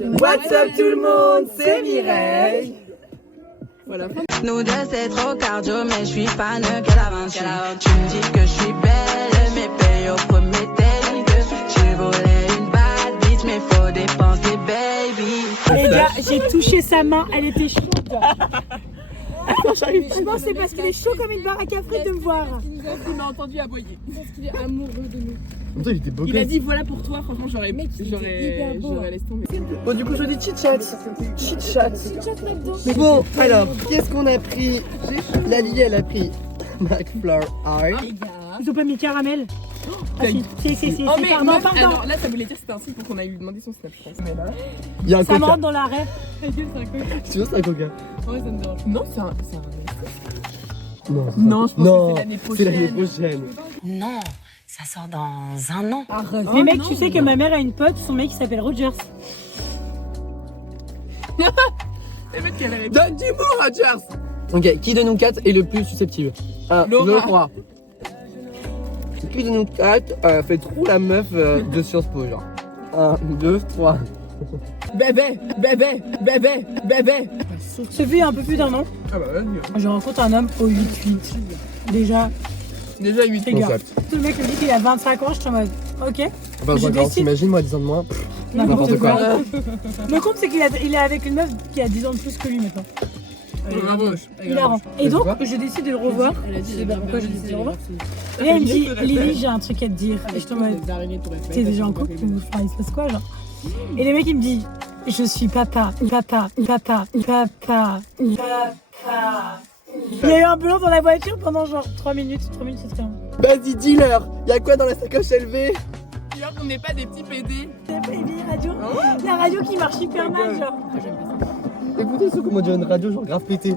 What's up tout le monde, c'est Mireille. Voilà. Nous deux c'est trop cardio, mais je suis fan qu'elle avance. Tu me dis que je suis belle, mais paye au premier take. Tu voulais une bad bitch, mais faut dépenser baby. Les gars, j'ai touché sa main, elle était chaude. Je pense que c'est parce qu'il est chaud comme une baraque à frites de me voir. Il m'a entendu aboyer. Parce qu'il est amoureux de nous. En même temps, il était beau. Il a dit voilà pour toi, franchement j'aurais laissé tomber. Bon, du coup, je dis chit-chat. Chit-chat. Bon, alors, qu'est-ce qu'on a pris? Lali, elle a pris McFlurry. Ils ont pas mis caramel. Ah si, si, Oh mais pardon, meuf, pardon. alors là ça voulait dire que c'était un signe pour qu'on aille lui demander son snap, je pense. Mais là... Il y a un Ça me coca. rentre dans la rêve. C'est un coca. Tu veux, c'est un coca? Ouais, ça me dérange. Non, c'est un... Non, Non, je pense non, que c'est l'année c'est l'année prochaine. prochaine. Non, ça sort dans un an. Arrête. Les mecs, tu sais que ma mère a une pote, son mec il s'appelle Rogers. Les mecs, elle avait... Donne du mot, Rogers. Ok, qui de nous quatre est le plus susceptible? 1, 2, Laura. 3. Qui de nous quatre fait trop la meuf de Sciences Po, genre? 1, 2, 3. Bébé. Ce fut il y a un peu plus d'un an. Ah bah vas-y. Je rencontre un homme au 8-8. Déjà, Déjà 8 les gars. Le mec me dit qu'il a 25 ans, je suis en mode ok. Enfin, Je quand décide. t'imagines, moi, 10 ans de moins. N'importe quoi. quoi. Le compte, c'est qu'il est avec une meuf qui a 10 ans de plus que lui maintenant. Il a rend. Et Mais donc, pourquoi je décide de le revoir. Je sais pas pourquoi je décide de le revoir. Et là, il me dit Lily, j'ai un truc à te dire. Et je suis en mode t'es déjà en couple ou enfin, il se passe quoi, genre? Et le mec, il me dit je suis papa. Il y a eu un blanc dans la voiture pendant genre 3 minutes. 3 minutes, c'est rien. Vas-y, dis-leur. Y'a quoi dans la sacoche élevée? Dis-leur qu'on n'est pas des petits PD. C'est pas une vieille radio. La radio qui marche hyper mal, genre. Écoutez ce comment dire une radio, genre grave pété.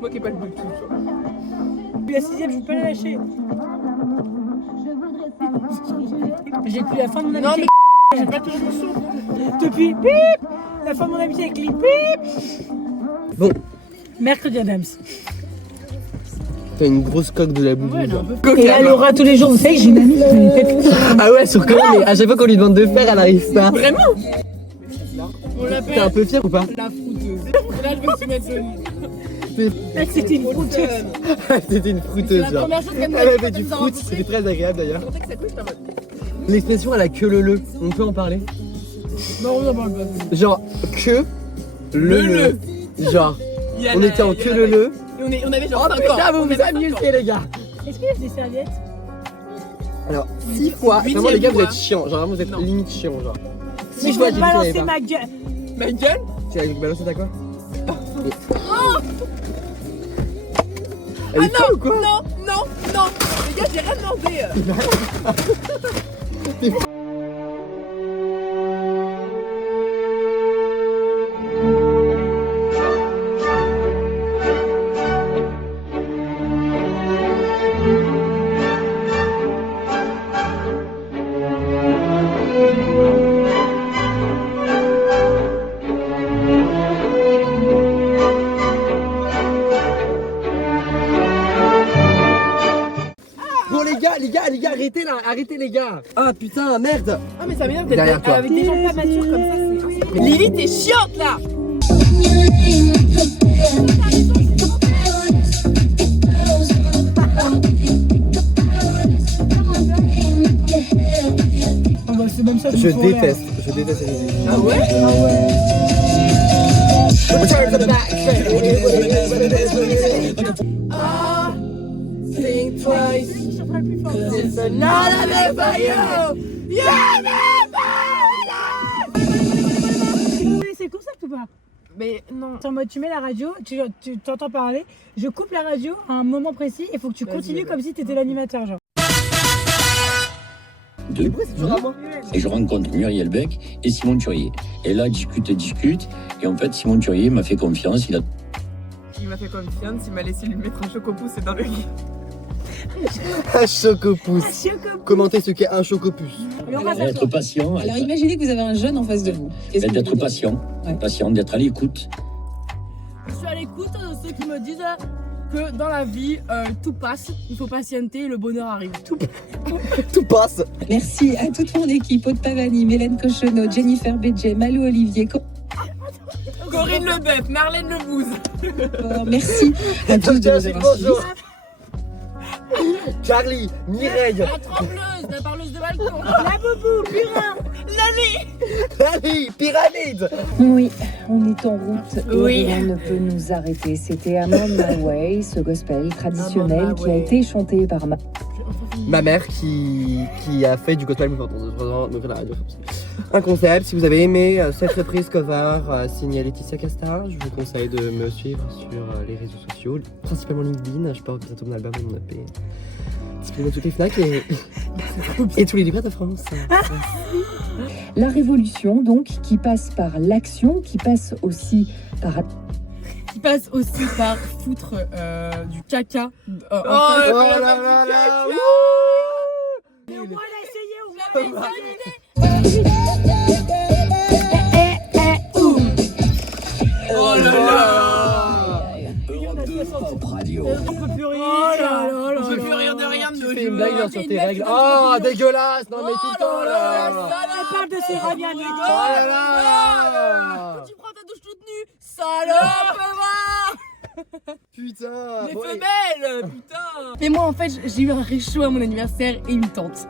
Moi qui ai pas le Bluetooth, tu vois. Depuis la 6ème, je peux pas la lâcher. J'ai depuis la fin de mon amitié. Non, mais j'ai pas toujours le son. Depuis bip, la fin de mon amitié avec Lee, bip. Bon, Mercredi Adams. t'as une grosse coque de la boubou. Ouais, genre. Et là, Laura, tous les jours, vous savez que j'ai une amie qui fait une fête. Ah ouais, sur comment, mais à chaque fois qu'on lui demande de faire, elle arrive pas. Vraiment? On T'es l'appelle un peu fier ou pas? la frouteuse. Là, je me suis mettre le... Là, c'était une frouteuse. C'était une C'est frouteuse, la genre. première chose qu'elle nous a Elle dit avait quand du nous a fruit, rencontrés. c'était très agréable d'ailleurs. Je pensais que ça couche, j'étais en mode... L'expression elle a que le, on peut en parler? Non, on en parle pas. Genre, que le. Genre, Il y a on la- était en il y a que la- le. Et on avait genre Oh 5 ans. putain, vous On vous avait 5 ans. amusez les gars! Est-ce qu'il y a des serviettes? Alors, 6 fois, vraiment les gars, vous fois. êtes chiants, genre vraiment vous êtes Non. limite chiants, genre. Mais 6 je fois, vais j'ai te dit qu'il y balancer avait pas. ma gueule. Ma gueule? Tu as balancé ta quoi? Oh Elle est folle ou quoi? Non. Les gars, j'ai rien demandé. Bon les gars, arrêtez là, arrêtez les gars! Ah putain, merde! Ah, mais ça m'énerve Derrière d'être toi. avec des gens pas matures comme ça, c'est insupportable. Lily, t'es chiante là! Oh, bah, c'est même ça. Je déteste les musiques. Ah ouais? Ah, think twice. It's another day for you. C'est concept ou pas? Mais non. C'est en mode tu mets la radio, tu t'entends parler, je coupe la radio à un moment précis et il faut que tu Vas-y, continues vas-y. comme si t'étais l'animateur, genre. Deux. Et je rencontre Muriel Beck et Simon Turier. Et là, discute. Et en fait, Simon Turier m'a fait confiance. Il m'a fait confiance, il m'a laissé lui mettre un chocopousse dans le lit. Un chocopousse. Commentez ce qu'est un chocopousse. a être patient. Alors imaginez que vous avez un jeune en face de vous. Qu'est-ce que vous D'être lui dites? patient, Ouais. patient, d'être à l'écoute. Je suis à l'écoute de ceux qui me disent que dans la vie, tout passe, il faut patienter, le bonheur arrive. Tout passe. Merci à toute mon équipe, Aude Pavani, Mélène Cochonneau, Jennifer Bédjet, Malou Olivier, Corinne Lebeuf, Marlène Lebouze. merci à tous de nous avoir suivis. Bonjour. Charlie, Mireille, La trembleuse, la parleuse de balcon. La boubou, purin. Lali, Pyramide. Oui, on est en route et Oui. rien ne peut nous arrêter. C'était I'm on my way, ce gospel traditionnel I'm on my qui a way. été chanté par Ma mère qui a fait du gospel un concept. Si vous avez aimé cette reprise cover signée Laetitia Casta, je vous conseille de me suivre sur les réseaux sociaux, principalement LinkedIn. Je porte bientôt mon album et mon EP. Disponible dans toutes les FNAC et tous les libraires de France. La révolution, donc, qui passe par l'action, qui passe aussi par... Qui passe aussi par foutre du caca. Oh là là là. Mais au moins, elle a essayé, au moins. Oh là là. Pop Radio. On peut plus rien. Oh là là là. Je peux plus rire de rien de Tu nos fais une jours. blague sur tes règles. Oh, dégueulasse. Non mais tout le temps Oh là. Elle parle de ses ravianis. Oh là là. Tu prends ta douche toute nue, salope, va. Putain. Les bon, femelles, putain. Et moi en fait j'ai eu un réchaud à mon anniversaire et une tente.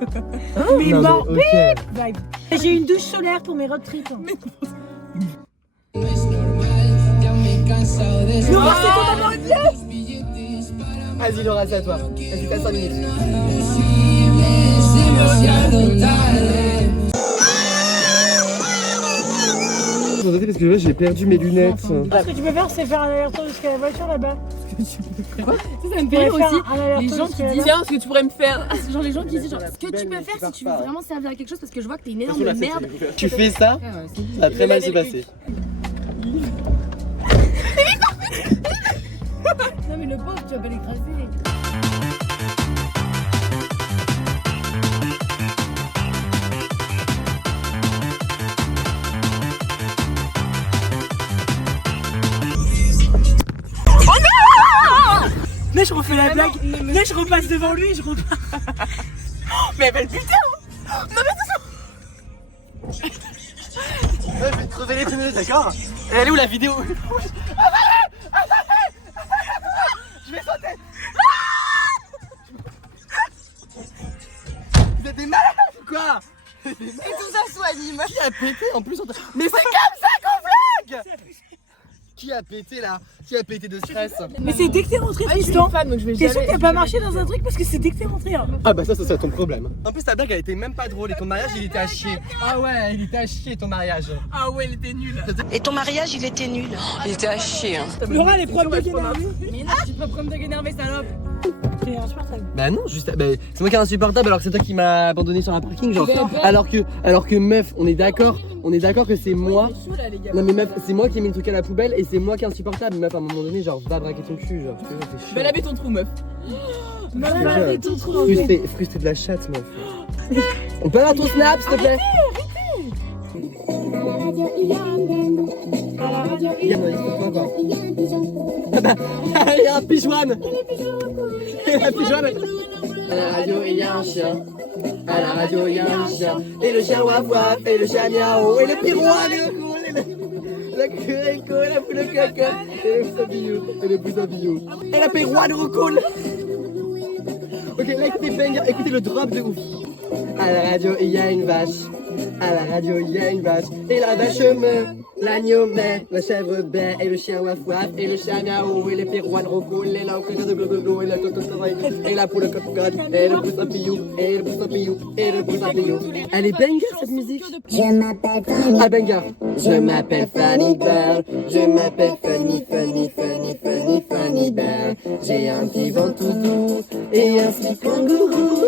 Mais non, bon, mais, ok. vibe. J'ai une douche solaire pour mes road trips. Laura, c'est ton maman. Vas-y Laura, c'est à toi. Vas-y, t'as 5 minutes. Parce que j'ai perdu mes lunettes. Ce que tu peux faire, c'est faire un aller-retour jusqu'à la voiture là-bas. Ça me fait rire aussi. Les gens qui disent tiens ce que tu pourrais me faire. Genre les gens qui disent genre ce que tu peux faire si tu veux vraiment servir à quelque chose parce que je vois que t'es une énorme merde. Tu fais ça, ça va très mal se passer. Non mais le pauvre tu vas pas l'écraser. Mais je refais la blague. Mais je repasse devant lui et je repars. Mais elle putain. Je vais te crever les pneus, d'accord? Et elle est où la vidéo? Je vais sauter. Vous êtes des malades ou quoi? Et tout ça soit anime. Qui a pété en plus? Mais c'est comme ça qu'on blague! Qui a pété là? Qui a pété de stress? Mais c'est dès que t'es rentré, Je suis Tristan. fan donc je vais T'es sûr jamais. que t'as pas marché dans un truc parce que c'est dès que t'es rentré. Hein. Ah bah ça c'est ton problème. En plus ta blague elle était même pas drôle et ton mariage il était à chier. Ah ouais, il était à chier ton mariage. Ah ouais, il était nul. Et ton mariage, il était nul. Il était à chier. Laura, elle est propre de énervée. Mais non, tu peux prendre de énervé, salope. C'est insupportable. Bah non, juste bah, c'est moi qui est insupportable alors que c'est toi qui m'as abandonné sur un parking genre. Alors que meuf, on est d'accord que c'est moi. Non mais meuf, c'est moi qui ai mis le truc à la poubelle et c'est moi qui est insupportable. Meuf à un moment donné genre va braquer ton cul genre. Je te jure, c'est Va laver ton trou meuf. frustré de la chatte meuf. On peut avoir ton snap s'il te plaît? Il y a un pigeon. Il y a un pigeon. À la radio il y a un chien. À la radio il y a un chien. Et le chien waf waf et le chien miaou et le pirouane et le cool et le curico et la poule caca et le sabillou et le bousabillou et la pirouane roucoule. Ok là écoutez le drop de ouf. À la radio il y a une vache. À la radio il y a une vache. Et la vache meurt. L'agneau met, la chèvre baie, et le chien waf waf, et le chien miaou, et le pirouane roucoule, et la cocotte de glouglougou, et la cocotte et la poule cocotte, et le pouce à pillou, et le pouce à pillou, et le pouce à pillou. Elle est banger cette musique. Je m'appelle Fanny. Ah banger. Je m'appelle Fanny Bell. Je m'appelle Fanny Bell. J'ai un petit ventre tout doux et un petit kangourou.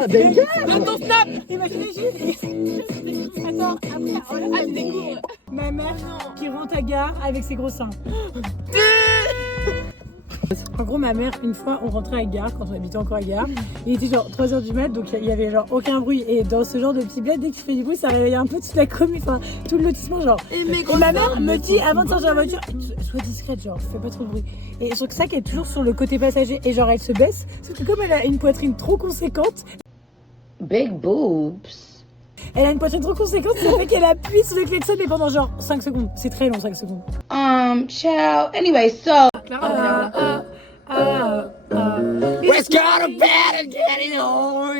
Ah banger. Ton snap. Imaginez juste. Attends, après, ma mère qui rentre à gare avec ses gros seins. En gros, ma mère, une fois, on rentrait à Gare, quand on habitait encore à Gare. Il était genre 3h du mat, donc il y avait genre aucun bruit. Et dans ce genre de petit bled, dès que tu fais du bruit, ça réveille un peu toute la commune, enfin tout le lotissement, genre. Et ma mère me dit, avant de sortir de la voiture, sois discrète, genre, fais pas trop de bruit. Et son sac est toujours sur le côté passager, et genre, elle se baisse. Sauf que comme elle a une poitrine trop conséquente, Big boobs. elle a une poitrine trop conséquente, ça fait qu'elle appuie sur le klaxon, mais pendant genre 5 secondes. C'est très long, 5 secondes. Ciao. Anyway, so. Let's go to bed and get it on.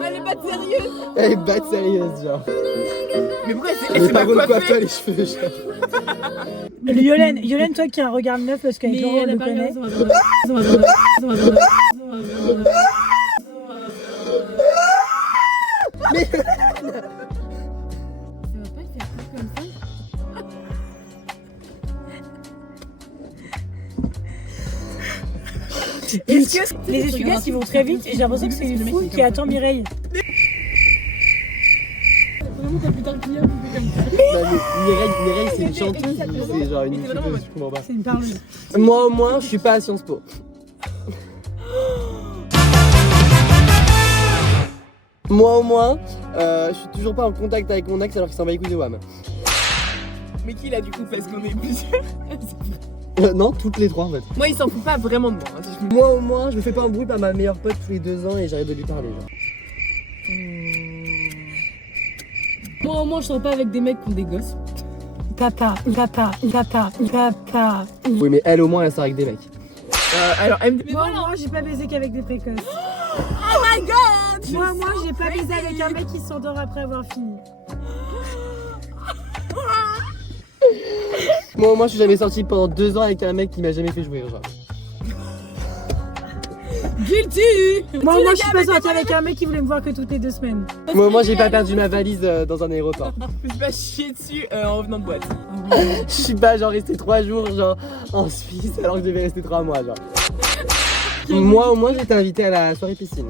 Elle est pas sérieuse. Elle est bête sérieuse, genre. Mais pourquoi Mais c'est par pas contre, coiffée? coiffe-toi les cheveux, genre. Yolène, toi qui a un regard neuf parce qu'avec Laurent, on le connaît. Est-ce que les essuie-glaces ils vont très vite et j'ai l'impression que c'est une foule qui attend Mireille. Vraiment, t'as plus tard qu'il y a, on fait comme ça. Bah, Mireille, c'est une chanteuse ou c'est genre une youtubeuse, je comprends pas. C'est une parleuse. Moi au moins, je suis pas à Sciences Po. Moi au moins, je suis toujours pas en contact avec mon ex alors qu'il s'en va les couilles de WAM. Mais qui là du coup parce qu'on est plusieurs. Non, toutes les trois en fait. Moi il s'en fout pas vraiment de moi. Hein, si je me... Moi au moins, je me fais pas embrouiller par ma meilleure pote tous les 2 ans et j'arrive de lui parler, genre. Moi au moins je sors pas avec des mecs qui ont des gosses. Papa. Oui, mais elle au moins, elle sort avec des mecs. Alors elle me dit Moi j'ai pas baisé qu'avec des précoces. oh my god. Moi j'ai pas baisé avec un mec qui s'endort après avoir fini. Moi au moins, je suis jamais sorti pendant 2 ans avec un mec qui m'a jamais fait jouer, genre. Guilty. Moi je suis pas sortie avec un mec qui voulait me voir que toutes les 2 semaines. Moi au moins, j'ai pas perdu ma valise dans un aéroport. Je me suis pas chier dessus en revenant de boîte. Je suis pas genre resté 3 jours genre en Suisse alors que je devais rester 3 mois, genre. Moi au moins, j'étais invité à la soirée piscine.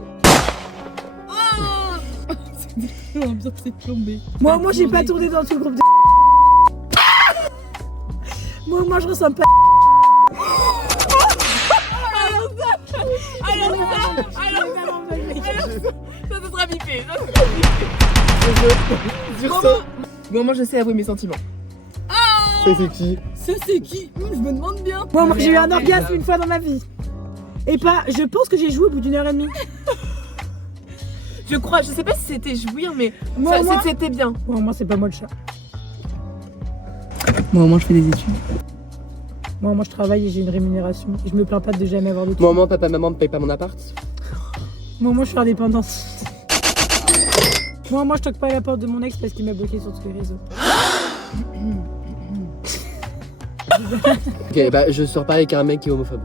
L'ambiance est plombée. Moi j'ai pas tourné dans tout le groupe de. Moi je ressemble pas. Ça sera bipé. Sur ça, Moi je sais avouer mes sentiments. ça c'est qui? Ça c'est qui? Je me demande bien. Moi j'ai eu un orgasme une fois dans ma vie. Et pas, je pense que j'ai joué au bout d'1 heure et demie. Je crois, je sais pas si c'était jouir mais Moi, c'était bien. Moi c'est pas moi le chat. Moi au moins je fais des études. Moi je travaille et j'ai une rémunération. Et je me plains pas de jamais avoir de trucs. Moi au moins, papa maman me paye pas mon appart. Moi je suis indépendante. Moi je toque pas à la porte de mon ex parce qu'il m'a bloqué sur tous les réseaux. Ok, bah je sors pas avec un mec qui est homophobe.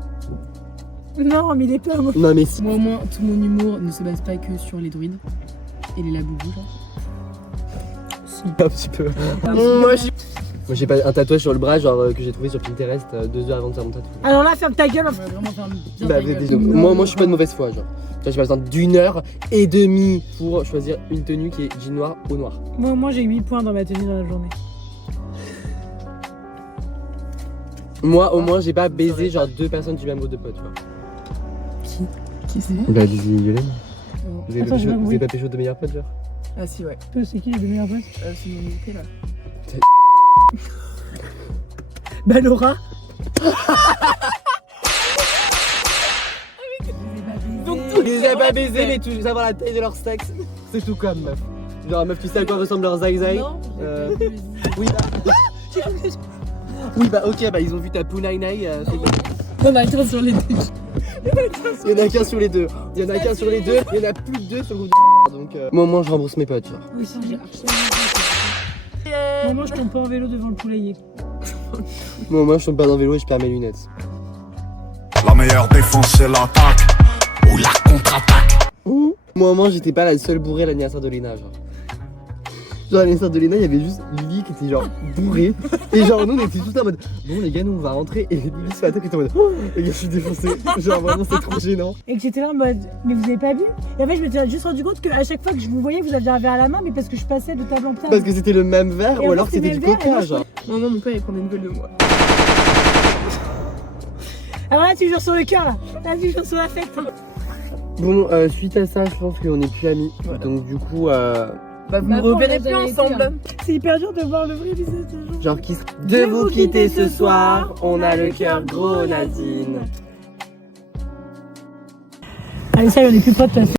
Non mais il est pas homophobe. Non mais si. Moi au moins tout mon humour ne se base pas que sur les druides et les laboubous genre. Un petit peu. Moi j'ai pas un tatouage sur le bras genre que j'ai trouvé sur Pinterest 2 heures avant de faire mon tatouage. Alors là ferme ta gueule. On va vraiment faire bien Bah, ta gueule. désolé. Moi je suis pas de mauvaise foi, genre. J'ai pas besoin d'1h30 pour choisir une tenue qui est jean noir ou noir. Moi j'ai 8 points dans ma tenue dans la journée. Moi au moins j'ai pas baisé genre 2 personnes du même groupe de potes, tu vois. Qui c'est? Bah Lizzie et Yolène. Vous Attends, j'ai pas avez compris. pas pécho de meilleurs potes, genre? Ah si ouais. Toi c'est qui les 2 meilleurs potes? C'est mon invité là. Bah Laura. Donc Ils les avaient pas baisés mais tu savoir la taille de leur sexe, c'est tout comme meuf. Genre meuf tu sais à quoi ressemble leur zai. Non, Oui bah. Oui bah ok bah ils ont vu ta pounaïnaï. on a qu'un sur les deux. Il y en a qu'un sur les deux. Il y en a qu'un sur les deux. Il y en a plus de 2 sur le groupe de donc moi au moins je rembourse mes potes, genre. Oui si j'ai Moi je tombe pas en vélo devant le poulailler. Moi au moins je tombe pas dans le vélo et je perds mes lunettes. La meilleure défense c'est l'attaque ou la contre-attaque. Moi au moins j'étais pas la seule bourrée à l'anniversaire de Léna, genre. Genre à l'anniversaire de Léna il y avait juste Lily qui était genre bourrée. Et genre nous on était tous en mode bon les gars nous on va rentrer. Et Lily se fait attaquer qui était en mode oh, les gars je suis défoncé. Genre vraiment c'est trop gênant. Et que j'étais là en mode mais vous avez pas vu? Et en fait je m'étais juste rendu compte qu'à chaque fois que je vous voyais vous aviez un verre à la main mais parce que je passais de table en table. Parce que c'était le même verre Et ou en alors fait, c'était c'était du le verre, et coca, moi, je genre. Moi mon père il prend des nouvelles de moi. Alors là, tu jures sur le cœur, là. Là, tu jures sur l'affect. Bon, suite à ça, je pense qu'on n'est plus amis. Voilà. Donc du coup, vous ne reverrez plus ensemble. C'est hyper dur de voir le vrai visage des gens. genre qui de vous quitter ce soir, on a le cœur gros, Nadine. Allez, ça y est, on est plus potes.